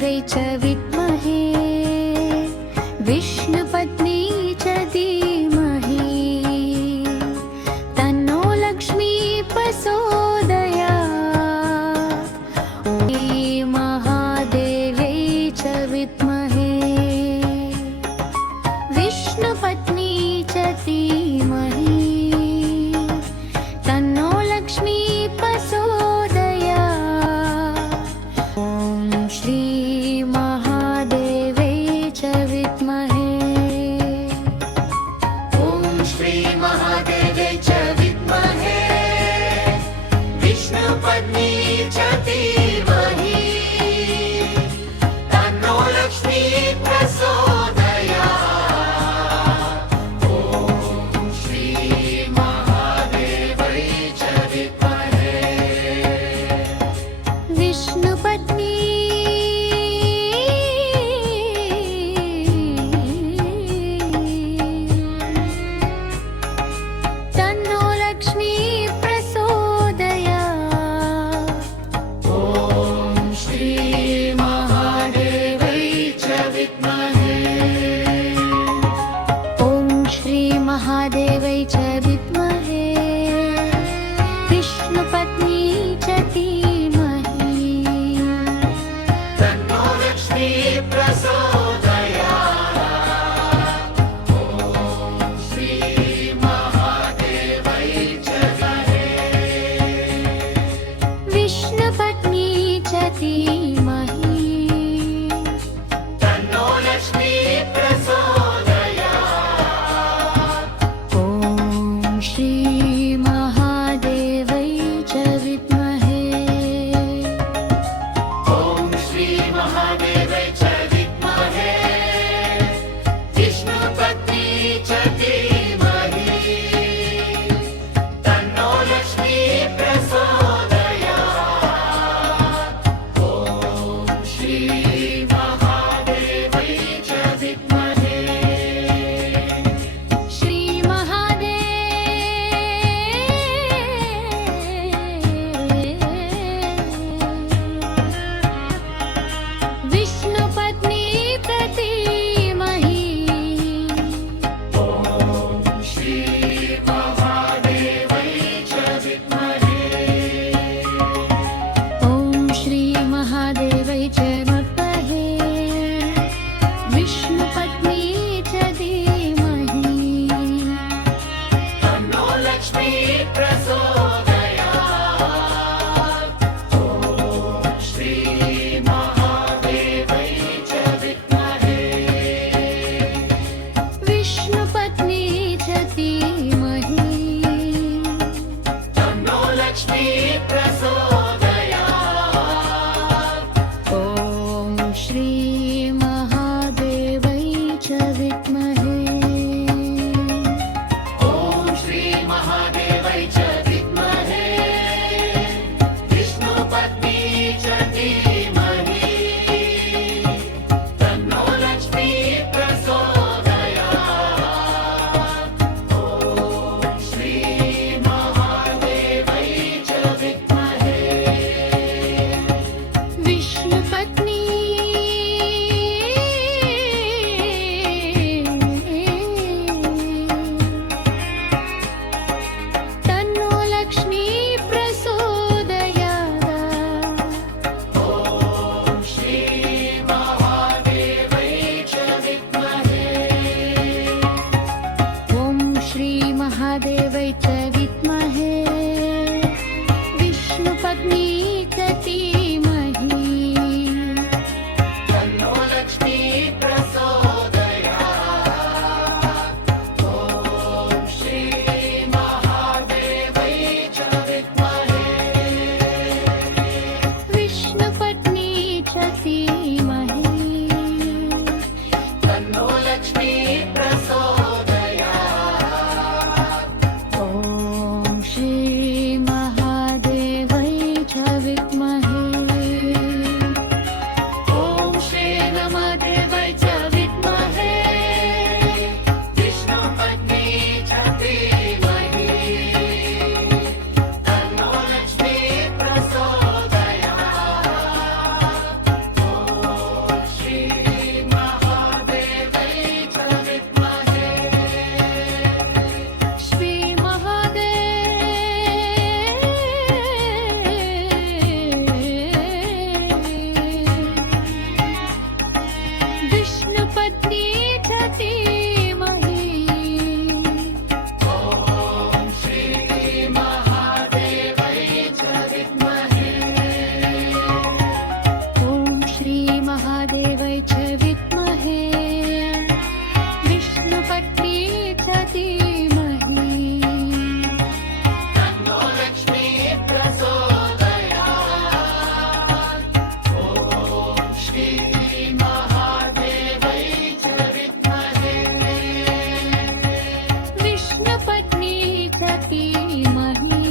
च विद्महे विष्णुपत्नी च धीमहि तन्नो लक्ष्मी प्रचोदयात्। महादेव्यै च विद्महे विष्णुपत्नी च धीमहि तन्नो लक्ष्मी प्रचोदयात्। ॐ श्री महादेव्यै च विद्महे ॐ श्री महादेव्यै च विद्महे विष्णुपत्नी च धीमहि तन्नो लक्ष्मी प्रचोदयात्। ॐ श्री महादेव्यै च विद्महे विष्णुपत्नी तन्नो लक्ष्मी प्रचोदयात्। ॐ श्री महादेव्यै च विद्महे ॐ श्री महादेव्यै च विद्महे विष्णुपत्नी च धीमहि तन्नो लक्ष्मी प्रचोदयात्। ॐ श्री महादेव्यै च विद्महे विष्णुपत्नी च धीमहि तन्नो लक्ष्मी प्रचोदयात्। ॐ श्री महादेव्यै च विद्महे ॐ श्री महादेव्यै च विद्महे विष्णुपत्नी च धीमहि तन्नो लक्ष्मी प्रचोदयात्। ॐ श्री महादेव्यै च विद्महे श्री विष्णुपत्नी प्रतीमहि ॐ श्री महादेव्यै च विद्महे ॐ श्री महादेव्यै च विद्महे विष्णुपत्नी च धीमहि तन्नो लक्ष्मी प्रचोदयात्। ॐ श्री महादेव्यै च विद्महे विष्णुपत्नी च धीमहि तन्नो लक्ष्मी प्रचोदयात्। ॐ श्री महादेव्यै च विद्महे ॐ श्री महादेव्यै च विद्महे विष्णुपत्नी च धीमहि तन्नो लक्ष्मी प्रचोदयात्। ॐ श्री महादेव्यै च विद्महे धीमहि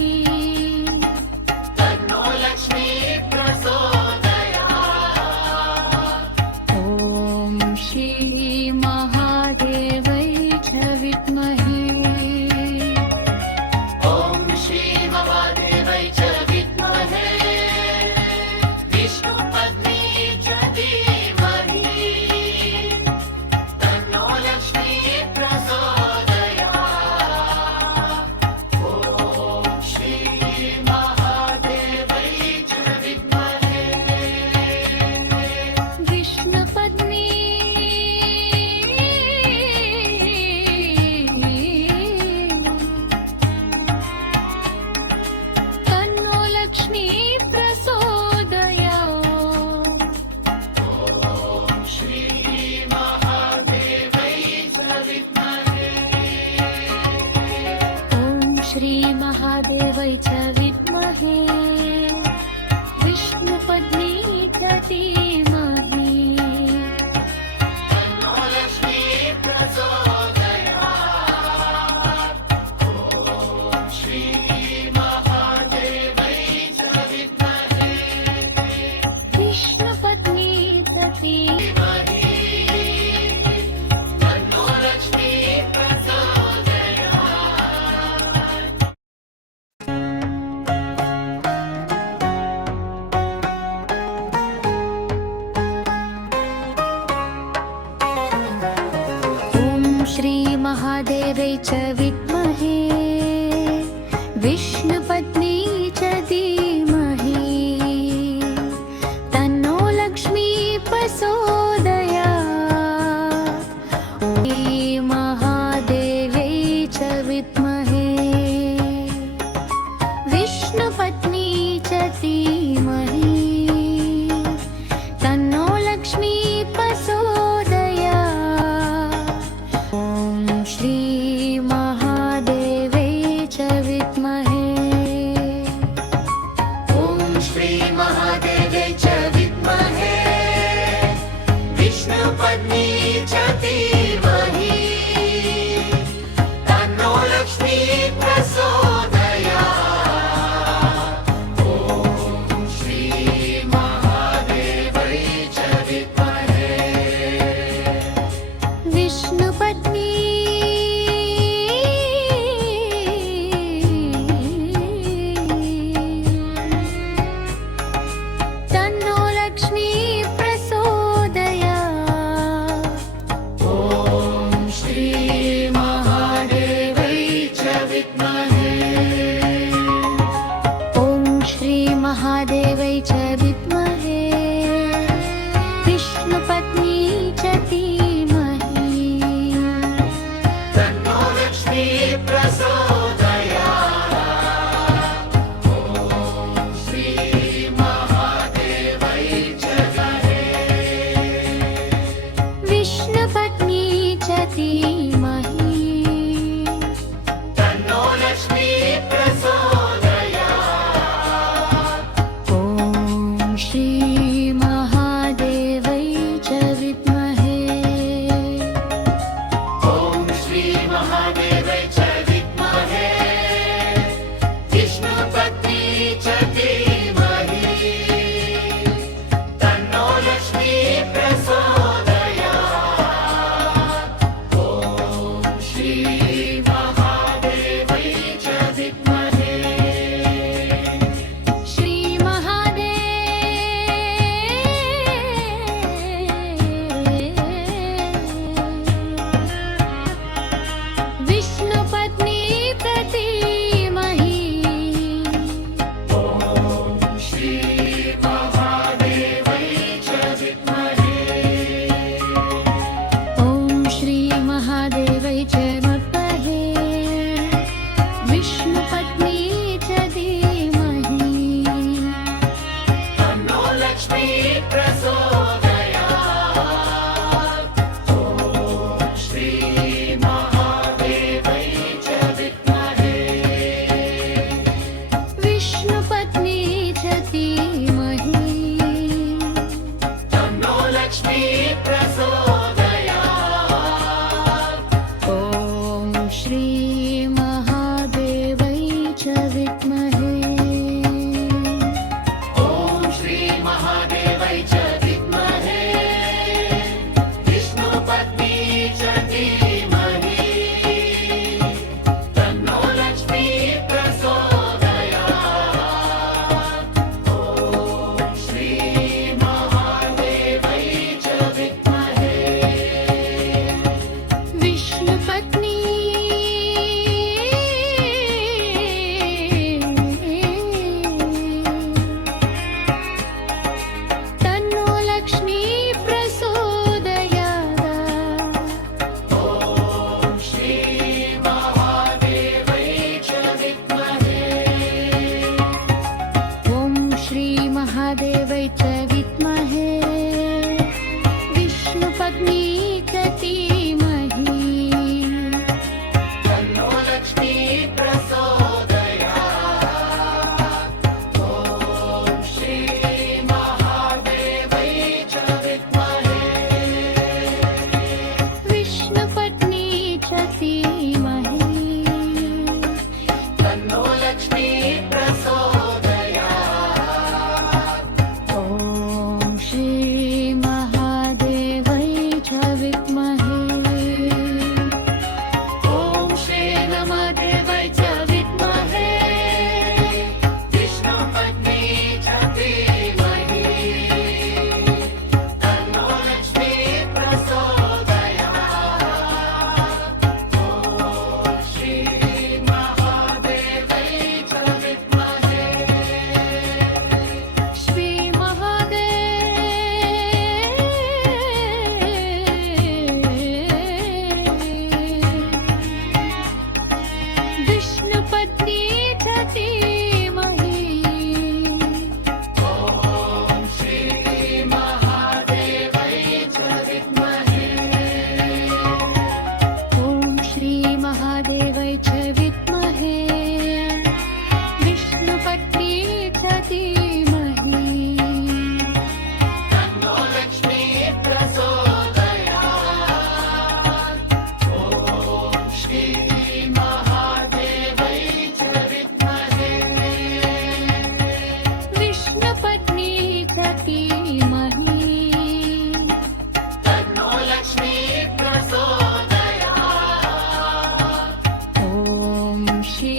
तन्नो लक्ष्मी प्रचोदयात्। ॐ श्री महादेवै च विद्महे ॐ श्री महादेवै च विद्महे विष्णुपत्नी च धीमहि तन्नो लक्ष्मी प्रचोदयात्। ॐ श्री महादेवै च विद्महे विष्णुपत्नी तन्नो लक्ष्मी प्रचोदयात्। ॐ श्री महादेवै च विद्महे ॐ श्री महादेवै च विद्महे विष्णुपत्नी च धीमहि तन्नो लक्ष्मी प्रचोदयात्। ॐ श्री महादेवै च विद्महे विष्णुपत्नी च धीमहि तन्नो लक्ष्मी प्रचोदयात्। ॐ श्री महादेवै च विद्महे विष्णुपत्नी च धीमहि तन्नो लक्ष्मी प्रचोदयात्। श्री महादेवै च विद्महे विष्णुपत्नी च धीमहि तन्नो लक्ष्मी प्रचोदयात्। ॐ श्री महादेवै च विद्महे ॐ श्री महादेवै च विद्महे विष्णुपत्नी च धीमहि तन्नो लक्ष्मी प्रचोदयात्। ॐ श्री महादेवै च विद्महे विष्णुपत्नी तन्नो लक्ष्मी प्रचोदयात्। ॐ श्री महादेवै च विद्महे ॐ श्री महादेवै च विद्महे विष्णुपत्नी च धीमहि तन्नो लक्ष्मी प्रचोदयात्। ॐ श्री महादेवै च विद्महे विष्णुपत्नी च धीमहि तन्नो लक्ष्मी प्रचोदयात्। ॐ श्री महादेवै च विद्महे ॐ श्री महादेवै च विद्महे विष्णुपत्नी च धीमहि तन्नो लक्ष्मी प्रचोदयात्। ॐ श्री महादेवै च विद्महे श्री विष्णुपत्नी च धीमहि ॐ श्री महादेवै च विद्महे ॐ श्री महादेवै च विद्महे विष्णुपत्नी च धीमहि तन्नो लक्ष्मी प्रचोदयात्। ॐ श्री महादेवै च विद्महे विष्णुपत्नी च धीमहि तन्नो लक्ष्मी प्रचोदयात्। ॐ श्री महादेवै च विद्महे विष्णुपत्नी च धीमहि तन्नो लक्ष्मी प्रचोदयात् ॐ श्री महादेवै च विद्महे विष्णुपत्नी च धीमहि तन्नो लक्ष्मी प्रचोदयात् ॐ श्री महादेवै च विद्महे ॐ श्री नमदेवै च विद्महे विष्णुपत्नी च धीमहि तन्नो लक्ष्मी प्रचोदयात् ॐ श्री महादेवै च विद्महे श्री विष्णुपत्नी च धीमहि ॐ श्री महादेवै च विद्महे ॐ श्री महादेवै च विद्महे विष्णुपत्नी च धीमहि तन्नो लक्ष्मी प्रचोदयात् ॐ श्री महादेवै च विद्महे विष्णुपत्नी च धीमहि तन्नो लक्ष्मी प्रचोदयात् ॐ श्री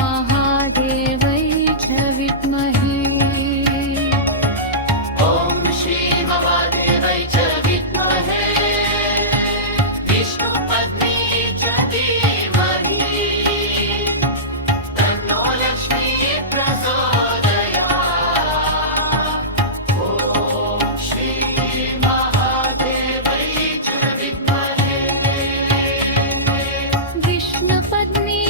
महादेवै च विद्महे ॐ श्री महादेवै च विद्महे विष्णुपत्नी च धीमहि तन्नो लक्ष्मी प्रचोदयात् ॐ श्री महादेवै च विद्महे विष्णुपत्नी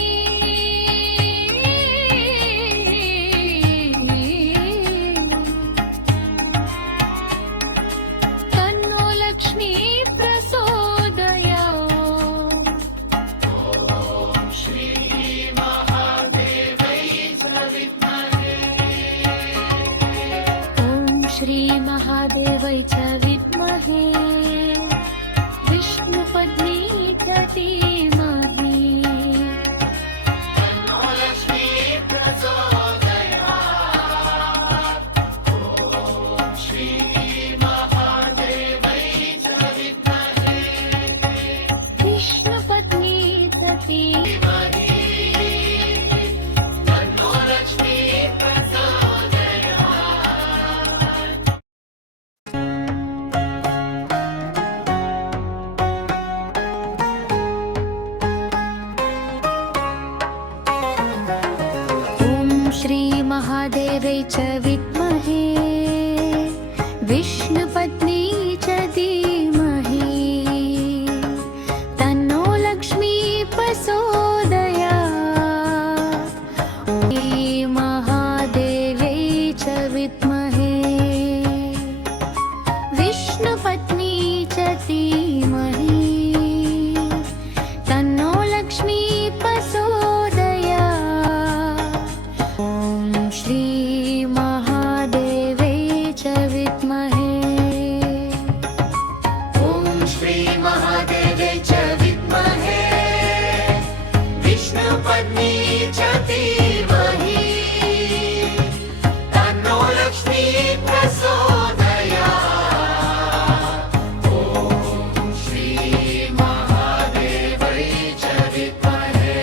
तन्नो लक्ष्मी प्रचोदयात् ॐ श्री महादेवै च विद्महे ॐ श्री महादेवै च विद्महे विष्णुपत्नी च धीमहि तन्नो लक्ष्मी प्रचोदयात् ॐ श्री महादेवै च विद्महे विष्णुपत्नी च धीमहि तन्नो लक्ष्मी प्रचोदयात् ॐ श्री महादेवै च विद्महे विष्णुपत्नी च धीमहि तन्नो लक्ष्मी प्रचोदयात् श्री महादेवै च विद्महे विष्णुपत्नी च धीमहि तन्नो लक्ष्मी प्रचोदयात् ॐ श्री महादेवै च विद्महे ॐ श्री महादेवै च विद्महे विष्णुपत्नी च धीमहि तन्नो लक्ष्मी प्रचोदयात् ॐ श्री महादेवै च विद्महे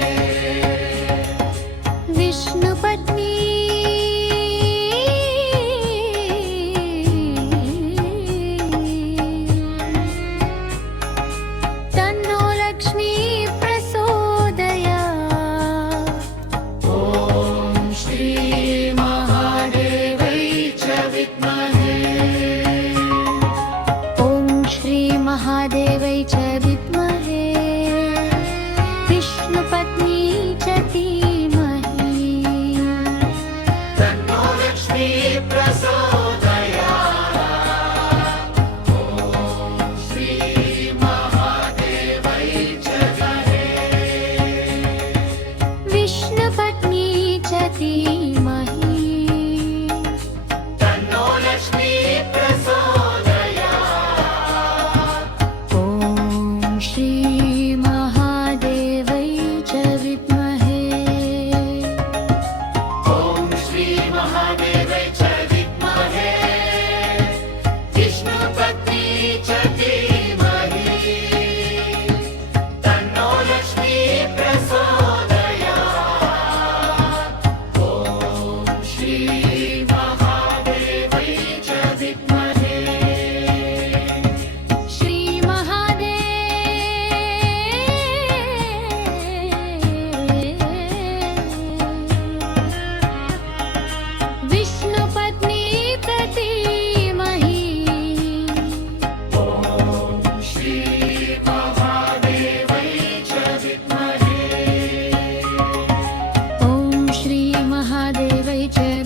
विष्णुपत्नी तन्नो लक्ष्मी प्रचोदयात् ॐ श्री महादेवै च विद्महे ॐ श्री महादेवै च विद्महे विष्णुपत्नी च धीमहि तन्नो लक्ष्मी प्रचोदयात् च